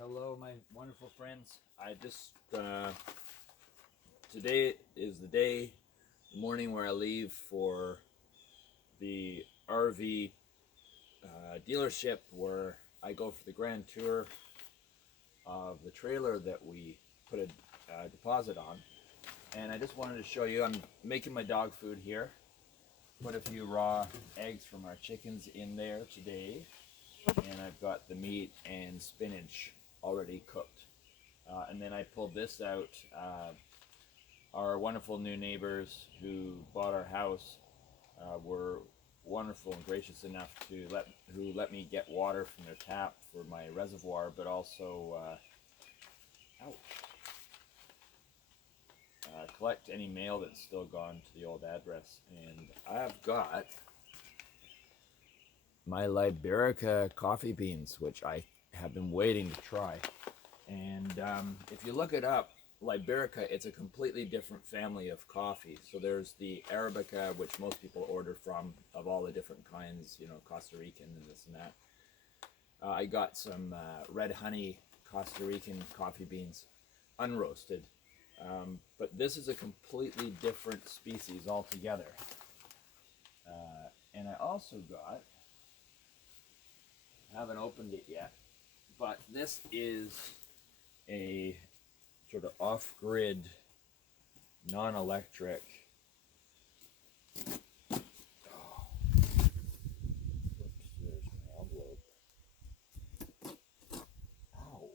Hello, my wonderful friends. Today is the day, the morning where I leave for the RV dealership where I go for the grand tour of the trailer that we put a deposit on. And I just wanted to show you, I'm making my dog food here. Put a few raw eggs from our chickens in there today. And I've got the meat and spinach already cooked. And then I pulled this out. Our wonderful new neighbors who bought our house were wonderful and gracious enough to let me get water from their tap for my reservoir, but also collect any mail that's still gone to the old address. And I've got my Liberica coffee beans, which I have been waiting to try. And if you look it up, Liberica, it's a completely different family of coffee. So there's the Arabica, which most people order from, of all the different kinds, you know, Costa Rican and this and that. I got some red honey Costa Rican coffee beans, unroasted. But this is a completely different species altogether. And I also got, haven't opened it yet, but this is a sort of off-grid, non-electric. Oh, whoops, there's my envelope. Oh.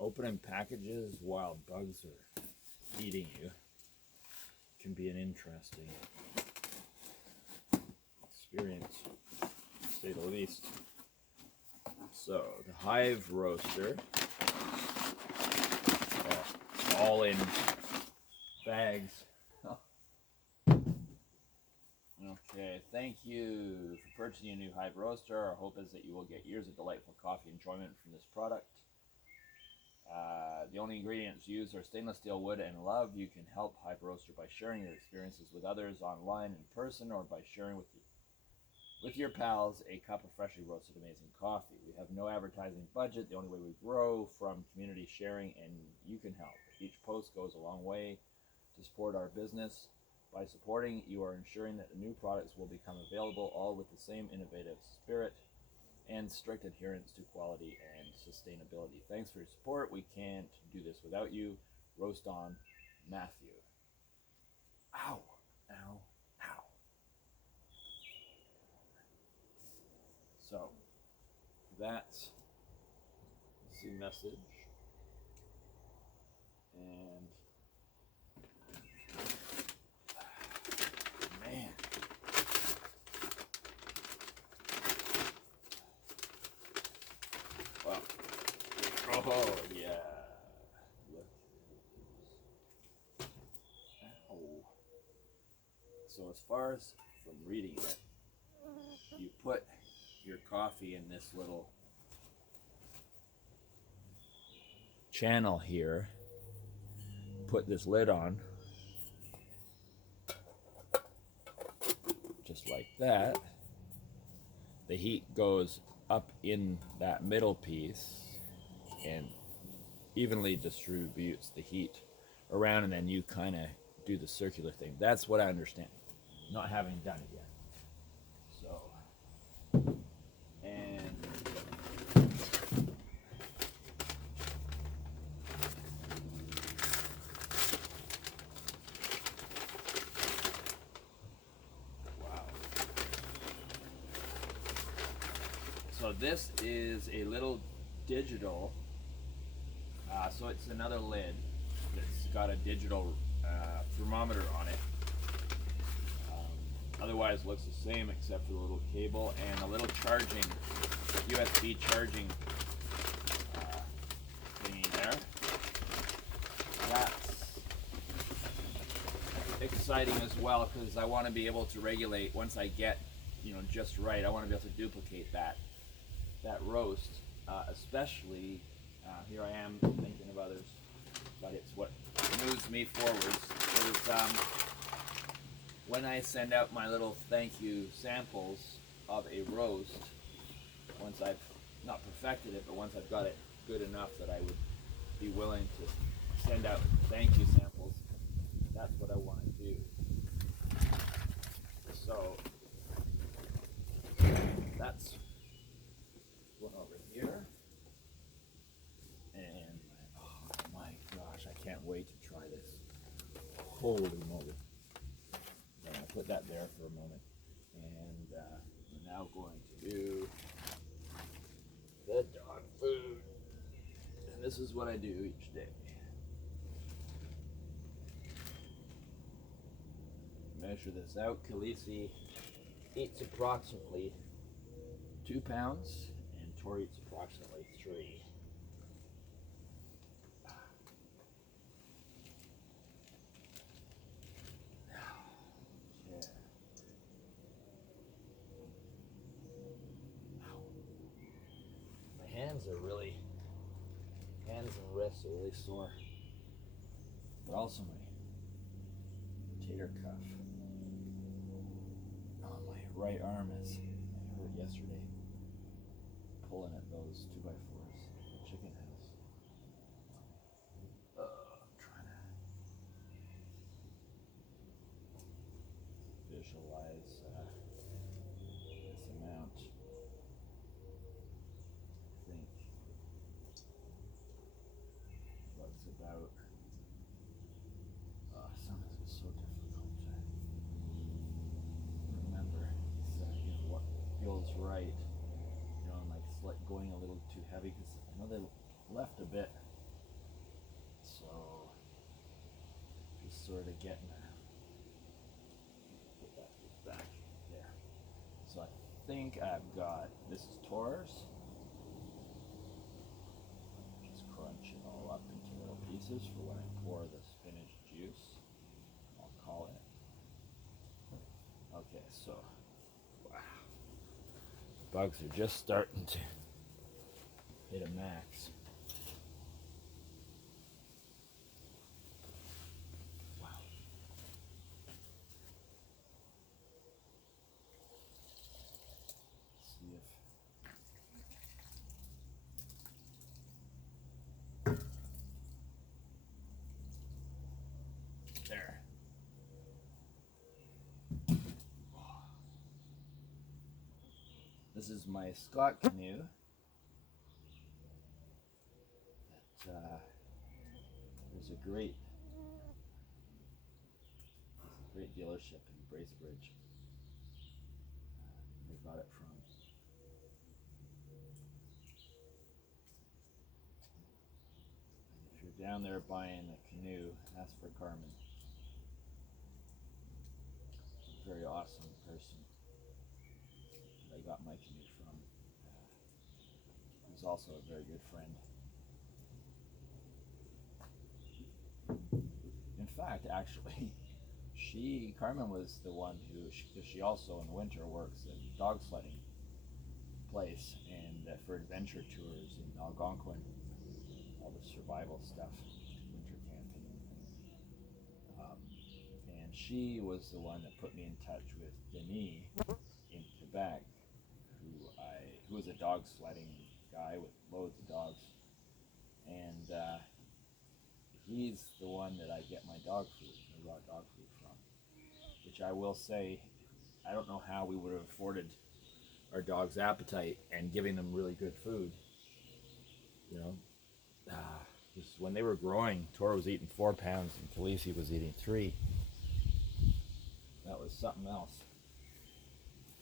Opening packages while bugs are eating you can be an interesting experience, to say the least. So the Hive roaster, all in bags. Okay, thank you for purchasing a new Hive roaster. Our hope is that you will get years of delightful coffee enjoyment from this product. The only ingredients used are stainless steel wood and love. You can help Hive Roaster by sharing your experiences with others online, in person, or by sharing with your pals a cup of freshly roasted amazing coffee. We have no advertising budget. The only way we grow from community sharing, and you can help. Each post goes a long way to support our business. By supporting, you are ensuring that the new products will become available, all with the same innovative spirit and strict adherence to quality and sustainability. Thanks for your support. We can't do this without you. Roast on, Matthew. Ow, ow, ow. So, that's the message. And, man. Wow. Oh, yeah. Look. Ow. So as far as from reading it, you put your coffee in this little channel here, put this lid on, just like that. The heat goes up in that middle piece and evenly distributes the heat around, and then you kind of do the circular thing. That's what I understand, not having done it yet. So, and wow. So this is a little digital, so it's another lid that's got a digital thermometer on it. Otherwise looks the same except for the little cable and a little charging, USB charging thingy there. That's exciting as well, because I want to be able to regulate once I get, you know, just right. I want to be able to duplicate that roast, especially here I am thinking of others, but it's what moves me forwards is when I send out my little thank you samples of a roast, once I've not perfected it, but once I've got it good enough that I would be willing to send out thank you samples, that's what I want to do. So that's one over here. And oh my gosh, I can't wait to try this. Holy moly. I'm going to put that there for a moment. And we're now going to do the dog food. And this is what I do each day. Measure this out. Khaleesi eats approximately 2 pounds, and Tori eats approximately 3. Hands and wrists are really sore, but also my rotator cuff on my right arm is hurt yesterday pulling at those 2x4s at the chicken house. I'm trying to visualize this amount. I think what's about. Sometimes it's so difficult to remember. What feels right. I'm like going a little too heavy because I know they left a bit. So just sort of getting put that back there. So I think I've got, this is Taurus. Just crunch it all up into little pieces for when I pour the spinach juice. I'll call it. Okay, so wow. Bugs are just starting to hit a max. Wow. Let's see if there. This is my Scott canoe. There's a great dealership in Bracebridge. We got it from. If you're down there buying a canoe, ask for Carmen. Very awesome person that I got my canoe from. Who's also a very good friend. In fact, actually, Carmen was the one who, she also in winter works at a dog sledding place and for adventure tours in Algonquin, all the survival stuff, winter camping and things. And she was the one that put me in touch with Denis in Quebec, who was a dog sledding guy with loads of dogs, and he's the one that I get my dog food, my raw dog food from. Which I will say, I don't know how we would have afforded our dog's appetite and giving them really good food. Just when they were growing, Tora was eating 4 pounds and Khaleesi was eating 3. That was something else.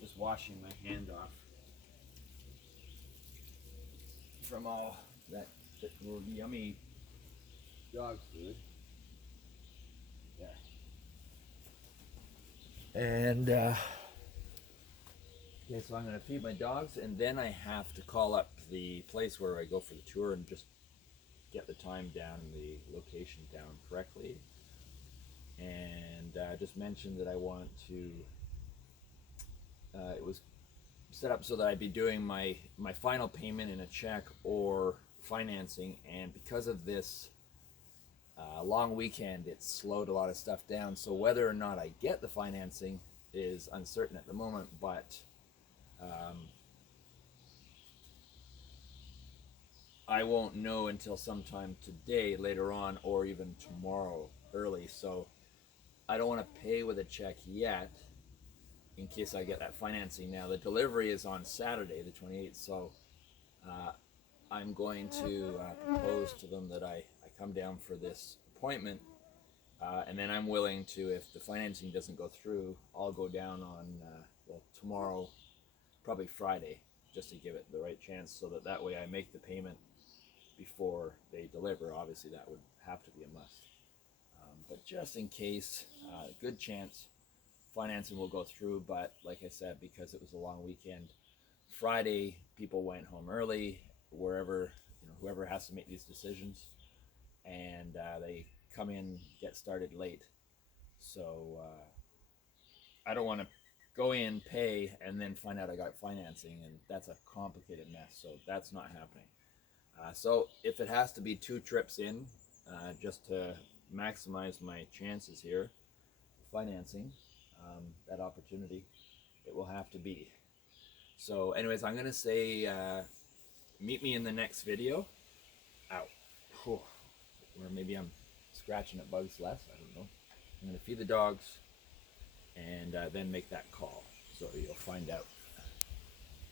Just washing my hand off from all that yummy dog food. There. And okay, so I'm going to feed my dogs, and then I have to call up the place where I go for the tour and just get the time down and the location down correctly. And just mentioned that I want to. It was set up so that I'd be doing my final payment in a check or financing, and because of this long weekend, it slowed a lot of stuff down. So whether or not I get the financing is uncertain at the moment, but I won't know until sometime today, later on, or even tomorrow early. So I don't want to pay with a check yet in case I get that financing. Now the delivery is on Saturday, the 28th, so I'm going to propose to them that I come down for this appointment, and then I'm willing to, if the financing doesn't go through, I'll go down on, tomorrow, probably Friday, just to give it the right chance, so that way I make the payment before they deliver. Obviously that would have to be a must. But just in case, good chance financing will go through, but like I said, because it was a long weekend, Friday people went home early, wherever, whoever has to make these decisions, and they come in, get started late. So I don't want to go in, pay, and then find out I got financing, and that's a complicated mess. So that's not happening. So if it has to be 2 trips in, just to maximize my chances here, financing that opportunity, it will have to be. So anyways, I'm gonna say meet me in the next video. Ow. Whew. Or maybe I'm scratching at bugs less, I don't know. I'm gonna feed the dogs and then make that call, so you'll find out.